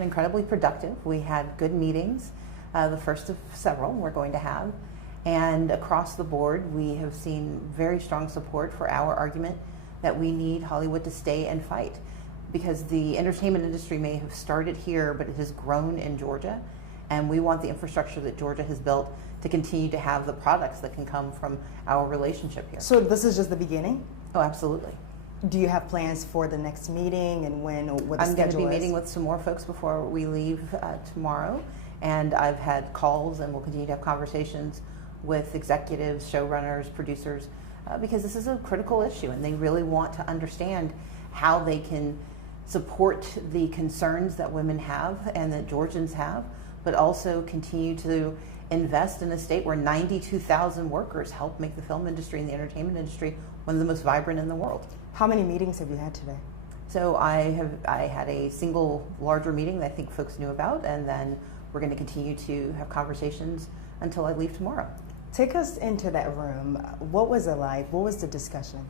Incredibly productive. We had good meetings, the first of several we're going to have. And across the board, we have seen very strong support for our argument that we need Hollywood to stay and fight. Because the entertainment industry may have started here, but it has grown in Georgia. And we want the infrastructure that Georgia has built to continue to have the products that can come from our relationship here. So this is just the beginning? Oh, absolutely. Do you have plans for the next meeting and when, or what the I'm going to schedule be is? meeting with some more folks before we leave tomorrow, and I've had calls and will continue to have conversations with executives, showrunners, producers, because this is a critical issue and they really want to understand how they can support the concerns that women have and that Georgians have, but also continue to invest in a state where 92,000 workers help make the film industry and the entertainment industry one of the most vibrant in the world. How many meetings have you had today? So I had a single larger meeting that I think folks knew about, and then we're going to continue to have conversations until I leave tomorrow. Take us into that room. What was it like? What was the discussion?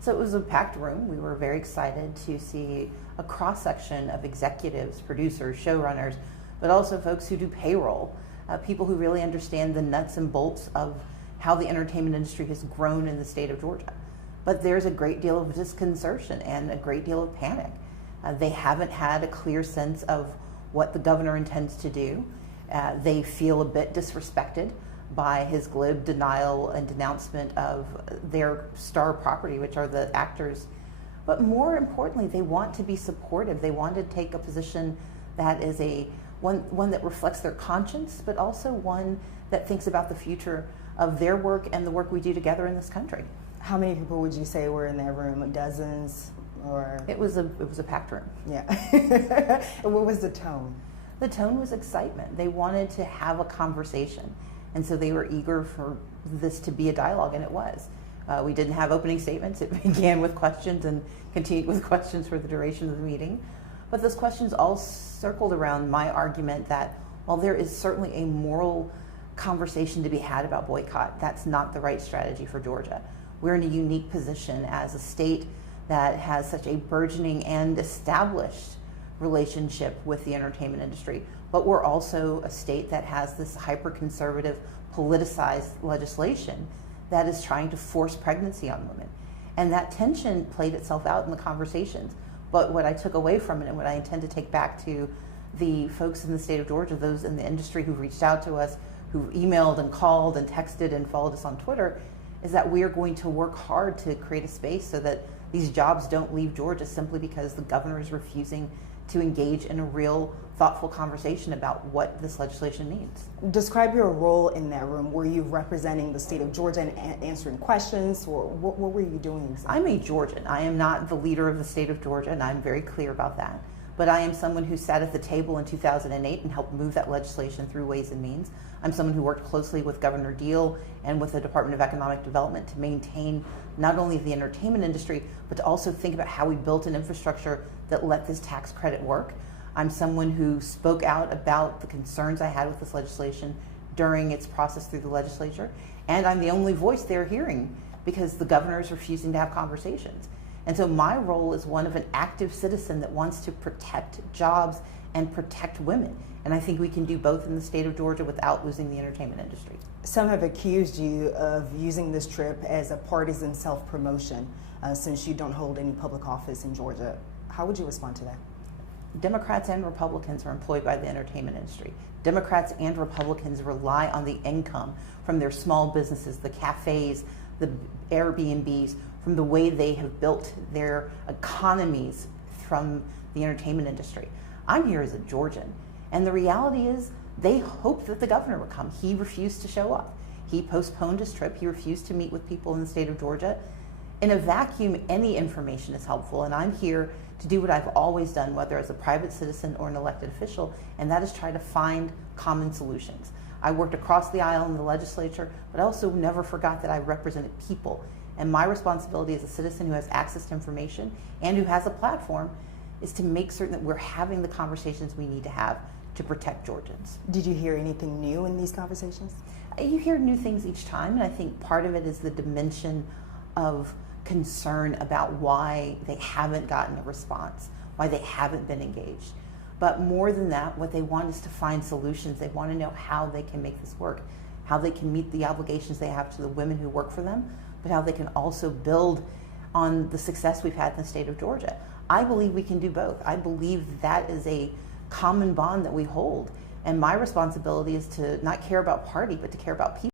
So it was a packed room. We were very excited to see a cross-section of executives, producers, showrunners, but also folks who do payroll, people who really understand the nuts and bolts of how the entertainment industry has grown in the state of Georgia. But there's a great deal of disconcertion and a great deal of panic. They haven't had a clear sense of what the governor intends to do. They feel a bit disrespected by his glib denial and denouncement of their star property, which are the actors. But more importantly, they want to be supportive. They want to take a position that is one that reflects their conscience, but also one that thinks about the future of their work and the work we do together in this country. How many people would you say were in that room? Dozens, or? It was a packed room. Yeah. And what was the tone? The tone was excitement. They wanted to have a conversation, and so they were eager for this to be a dialogue, and it was. We didn't have opening statements. It began with questions and continued with questions for the duration of the meeting. But those questions all circled around my argument that while there is certainly a moral conversation to be had about boycott, that's not the right strategy for Georgia. We're in a unique position as a state that has such a burgeoning and established relationship with the entertainment industry, but we're also a state that has this hyper-conservative, politicized legislation that is trying to force pregnancy on women. And that tension played itself out in the conversations. But what I took away from it and what I intend to take back to the folks in the state of Georgia, those in the industry who've reached out to us, who've emailed and called and texted and followed us on Twitter, is that we are going to work hard to create a space so that these jobs don't leave Georgia simply because the governor is refusing to engage in a real, thoughtful conversation about what this legislation means. Describe your role in that room. Were you representing the state of Georgia and answering questions, or what were you doing exactly? I'm a Georgian. I am not the leader of the state of Georgia, and I'm very clear about that. But I am someone who sat at the table in 2008 and helped move that legislation through Ways and Means. I'm someone who worked closely with Governor Deal and with the Department of Economic Development to maintain not only the entertainment industry, but to also think about how we built an infrastructure that let this tax credit work. I'm someone who spoke out about the concerns I had with this legislation during its process through the legislature, and I'm the only voice they're hearing because the governor is refusing to have conversations. And so my role is one of an active citizen that wants to protect jobs and protect women. And I think we can do both in the state of Georgia without losing the entertainment industry. Some have accused you of using this trip as a partisan self-promotion since you don't hold any public office in Georgia. How would you respond to that? Democrats and Republicans are employed by the entertainment industry. Democrats and Republicans rely on the income from their small businesses, the cafes, the Airbnbs, from the way they have built their economies from the entertainment industry. I'm here as a Georgian, and the reality is they hoped that the governor would come. He refused to show up. He postponed his trip. He refused to meet with people in the state of Georgia. In a vacuum, any information is helpful, and I'm here to do what I've always done, whether as a private citizen or an elected official, and that is try to find common solutions. I worked across the aisle in the legislature, but I also never forgot that I represented people. And my responsibility as a citizen who has access to information and who has a platform is to make certain that we're having the conversations we need to have to protect Georgians. Did you hear anything new in these conversations? You hear new things each time, and I think part of it is the dimension of concern about why they haven't gotten a response, why they haven't been engaged. But more than that, what they want is to find solutions. They want to know how they can make this work, how they can meet the obligations they have to the women who work for them, but how they can also build on the success we've had in the state of Georgia. I believe we can do both. I believe that is a common bond that we hold. And my responsibility is to not care about party, but to care about people.